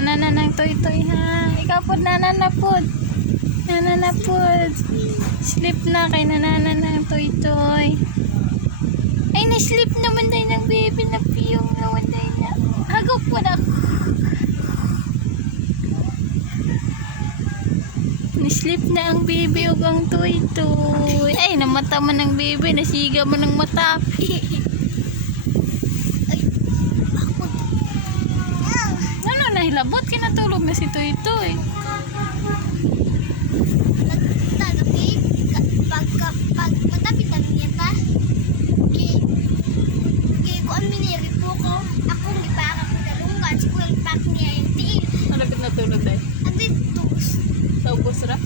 Nananang toy-toy ha. Ikaw po nananapod. Nananapod. Sleep na kay nananang toy-toy. Ay, na-sleep naman tayo ng baby na piyong naman tayo na. Hagok po na. Na-sleep na ang baby o ang toy-toy. Ay, namata man ang baby. Nasiga man ang mata. Ano, nahilabot? Kinatulog na si toy-toy. Pag matapit niya pa, kung miniri po ko, akong ipaka ko dalungan, school pack niya yung tiil. Malapit na tulog dahil. Agad tos. Sa ubos ra?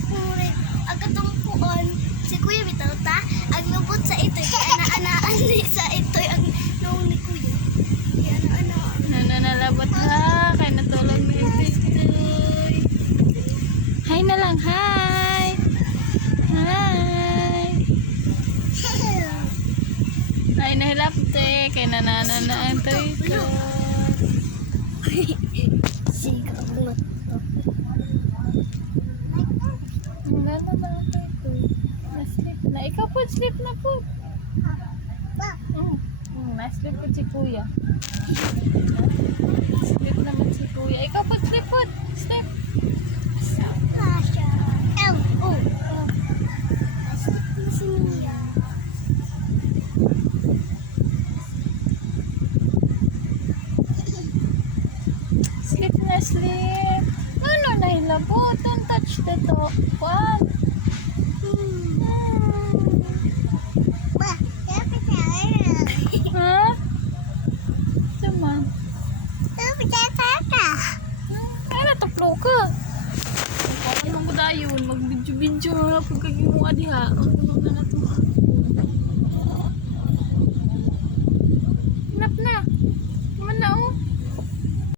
Agad ang puon, si Kuya Bitauta, ang lubot sa ito'y, ana-anaan sa ito'y, ang noong ni Kuya. Ana-anaan. Nananalabot ha. Kaya natulog na yung toy-toy. Hi na lang, hi! Hi! Ay, nahilapte. Kaya nananana ang toy-toy. Siga mo. Wala na ba ang toy-toy? Na-sleep na. Ikaw po, sleep na po. Na-sleep po si Kuya. Sleep naman si Kuya. Ikaw po, sleep po. Sleep. Nasya. L-O. Si Mia. Sleep na, sleep. Ano, nahilabot. Don't touch the top. Wag. Ha? Saman. Ay, nataplo ka. Ang ko dayon. Mag-video-video. Pagkaging mo adiha.